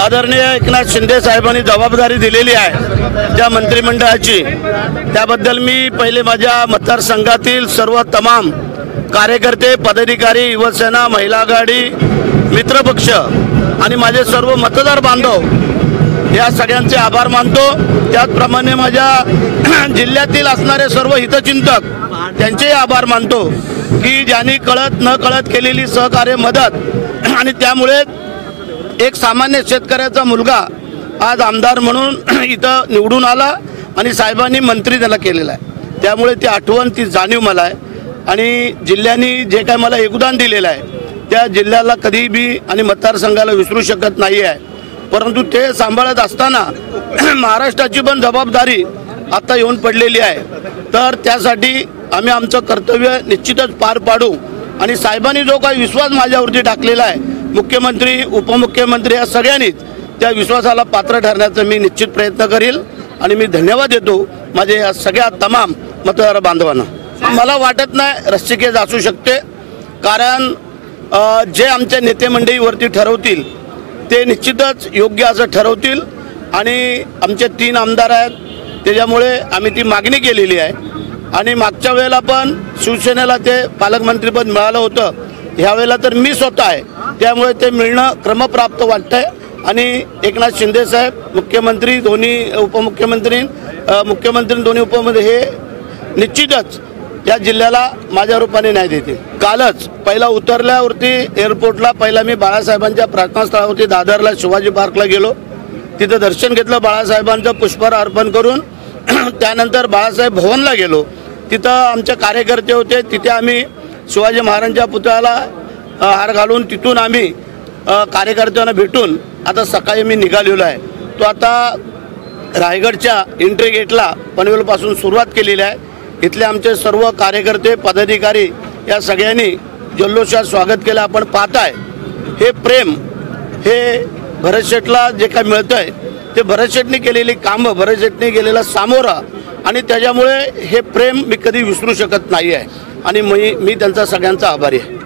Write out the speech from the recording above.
आदरणीय एकनाथ शिंदे साहेबांनी जबाबदारी दिलेली आहे ज्या मंत्रिमंडळाची, त्याबद्दल मी पहिले माझ्या मतदारसंघातील सर्व तमाम कार्यकर्ते, पदाधिकारी, युवसेना, महिला आघाडी, मित्रपक्ष आणि माझे सर्व मतदार बांधव या सगळ्यांचे आभार मानतो। त्याचप्रमाणे माझ्या जिल्ह्यातील असणारे सर्व हितचिंतक त्यांचेही आभार मानतो की ज्यांनी कळत न कळत केलेली सहकार्य, मदत आणि त्यामुळे एक सामान्य शेतकऱ्याचा मुलगा आज आमदार म्हणून इथं निवडून आला आणि साहेबांनी मंत्री त्याला केलेला आहे। त्यामुळे ती आठवण, ती जाणीव मला आहे आणि जिल्ह्याने जे काय मला योगदान दिलेलं आहे त्या जिल्ह्याला कधी बी आणि मतदारसंघाला विसरू शकत नाही आहे। परंतु ते सांभाळत असताना महाराष्ट्राची पण जबाबदारी आता येऊन पडलेली आहे, तर त्यासाठी आम्ही आमचं कर्तव्य निश्चितच पार पाडू आणि साहेबांनी जो काही विश्वास माझ्यावरती टाकलेला आहे, मुख्यमंत्री, उपमुख्यमंत्री या सगळ्यांनीच त्या विश्वासाला पात्र ठरण्याचा मी निश्चित प्रयत्न करील आणि मी धन्यवाद देतो माझे या सगळ्या तमाम मतदार बांधवांना। मला वाटत नाही रस्सीकेस असू शकते, कारण जे आमच्या नेते मंडळीवरती ठरवतील ते निश्चितच योग्य असं ठरवतील आणि आमचे 3 आमदार आहेत, त्याच्यामुळे आम्ही ती मागणी केलेली आहे आणि मागच्या वेळेला पण शिवसेनेला ते पालकमंत्रीपद मिळालं होतं, ह्यावेळेला तर मी स्वतः आहे, त्यामुळे ते मिळणं क्रमप्राप्त वाटतंय आणि एकनाथ शिंदे साहेब, मुख्यमंत्री, दोन्ही उपमुख्यमंत्री, मुख्यमंत्री, दोन्ही उपमुख्यमंत्री हे निश्चितच या जिल्ह्याला माझ्या रूपाने न्याय देतील। कालच पहिला उतरल्यावरती एअरपोर्टला पहिला मी बाळासाहेबांच्या प्रार्थनास्थळावरती दादरला शिवाजी पार्कला गेलो, तिथं दर्शन घेतलं बाळासाहेबांचं पुष्पहार अर्पण करून। त्यानंतर बाळासाहेब भवनला गेलो, तिथं आमचे कार्यकर्ते होते, तिथे आम्ही शिवाजी महाराजांच्या पुतळ्याला हार घालून तिथून आम्ही कार्यकर्त्यांना भेटून आता सकाळी मी निघालेलो आहे। तो आता रायगडच्या एंट्री गेटला पनवेलपासून सुरुवात केलेली आहे। इथले आमचे सर्व कार्यकर्ते, पदाधिकारी या सगळ्यांनी जल्लोषात स्वागत केलं। आपण पाहताय हे प्रेम, हे भरत शेठला जे काय मिळतंय ते भरत शेठने केलेली कामं, भरत शेठने केलेला सामोरा आणि त्याच्यामुळे हे प्रेम मी कधी विसरू शकत नाही आहे आणि मी त्यांचा सगळ्यांचा आभारी आहे।